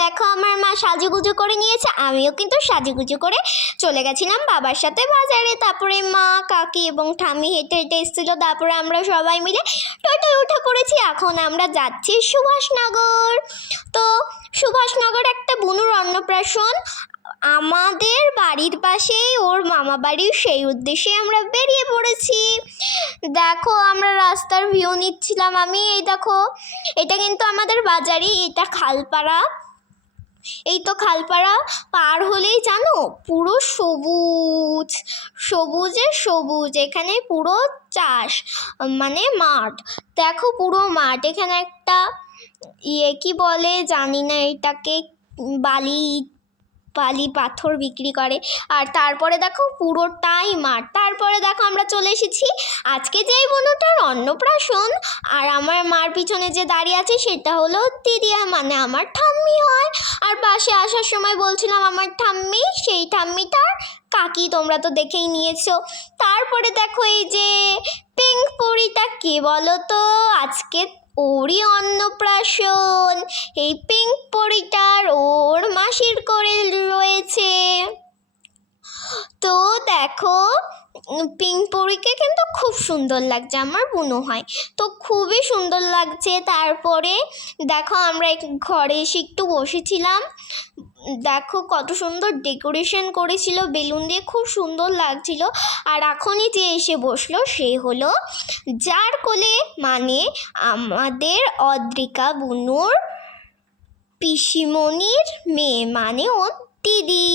দেখো আমার মা সাজুগুজু করে নিয়েছে, আমিও কিন্তু সাজুগুজু করে চলে গেছিলাম বাবার সাথে বাজারে। তারপরে মা, কাকি এবং ঠামি হেঁটে হেঁটে এসেছিল, তারপরে আমরা সবাই মিলে টোটোয় উঠে করেছি এখন আমরা যাচ্ছি সুভাষনগর। তো সুভাষনগর একটা বুনুর অন্নপ্রাশন আমাদের বাড়ির পাশেই, ওর মামা বাড়ির সেই উদ্দেশ্যে আমরা বেরিয়ে পড়েছি। দেখো আমরা রাস্তার ভিউ নিচ্ছিলাম আমি, এই দেখো, এটা কিন্তু আমাদের বাজারই, এটা খালপাড়া। এই তো খালপাড়া, পার হলেই জানো পুরো সবুজ, সবুজে সবুজ, এখানে পুরো চাষ মানে মাঠ। দেখো পুরো মাঠ, এখানে একটা ইয়ে কি বলে জানি না এটাকে, বালি বালি পাথর বিক্রি করে। আর তারপরে দেখো পুরোটাই মাঠ। তারপরে দেখো আমরা চলে এসেছি আজকে যেই বনুটার অন্নপ্রাশন। আর আমার মার পিছনে যে দাঁড়িয়ে আছে সেটা হলো দিদি মানে আমার ঠাম্মি হয়। আর পাশে আসার সময় বলছিলাম, আমার ঠাম্মি, সেই ঠাম্মিটার কাকি, তোমরা তো দেখেই নিয়েছো। তারপরে দেখো এই যে পিঙ্ক পুরিটা, কে বলো তো আজকে ওরই অন্নপ্রাশন। এই পিঙ্ক পরিটার ওর মাসির করে রয়েছে। তো দেখো পিঙ্ক পরীকে কিন্তু খুব সুন্দর লাগছে, আমার মনে হয়। তো খুবই সুন্দর লাগছে। তারপরে দেখো, আমরা এক- ঘরে এসে একটু বসেছিলাম। দেখো, কত সুন্দর ডেকোরেশন করেছিল, বেলুন দিয়ে খুব সুন্দর লাগছিল। আর এখনই যে এসে বসল, সে হলো যার কোলে মানে আমাদের অদ্রিকা বুনুর পিসিমণির মেয়ে মানে ওর দিদি।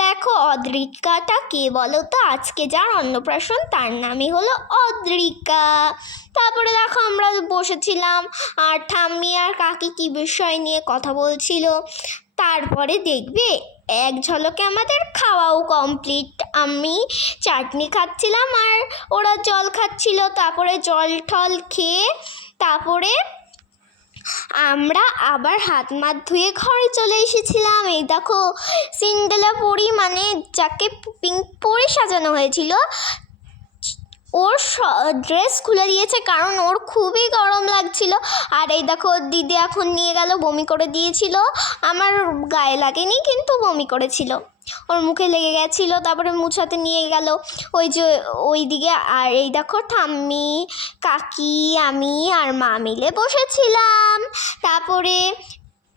দেখো, অদ্রিকাটা কে বলো তো আজকে যার অন্নপ্রাশন, তার নামই হলো অদ্রিকা। তারপরে দেখো, আমরা বসেছিলাম, আর ঠাম্মি আর কাকি কী বিষয় নিয়ে কথা বলছিল। তারপরে দেখবে, এক ঝলকে আমাদের খাওয়াও কমপ্লিট আমি চাটনি খাচ্ছিলাম, আর ওরা জল খাচ্ছিল। তারপরে জল ঠল খেয়ে, তারপরে আমরা আবার হাত মাত ধুয়ে ঘরে চলে এসেছিলাম। এই দেখো সিন্ডেলা পরি মানে যাকে পিঙ্ক পরে সাজানো হয়েছিল ওর ড্রেস খুলে দিয়েছে কারণ ওর খুবই গরম লাগছিল। আর এই দেখো, দিদি এখন নিয়ে গেল, বমি করে দিয়েছিল। আমার গায়ে লাগেনি, কিন্তু বমি করেছিল। ওর মুখে লেগে গেছিল, তারপরে মুছাতে নিয়ে গেল। ওই যে, ওই দিকে, আর এই দেখো, ঠাম্মি, কাকি, আমি আর মা মিলে বসেছিলাম। তারপরে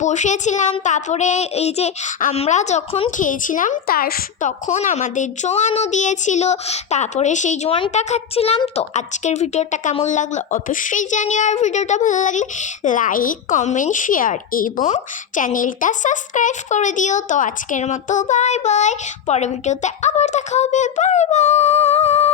বসেছিলাম, তারপরে এই যে আমরা যখন খেয়েছিলাম, তার তখন আমাদের জোয়ানও দিয়েছিল, তারপরে সেই জোয়ানটা খাচ্ছিলাম। তো আজকের ভিডিওটা কেমন লাগল অবশ্যই জানিও, আর ভিডিওটা ভালো লাগলে লাইক, কমেন্ট, শেয়ার এবং চ্যানেলটা সাবস্ক্রাইব করে দিও। তো আজকের মতো বাই বাই, পরের ভিডিওতে আবার দেখা হবে। Bye bye!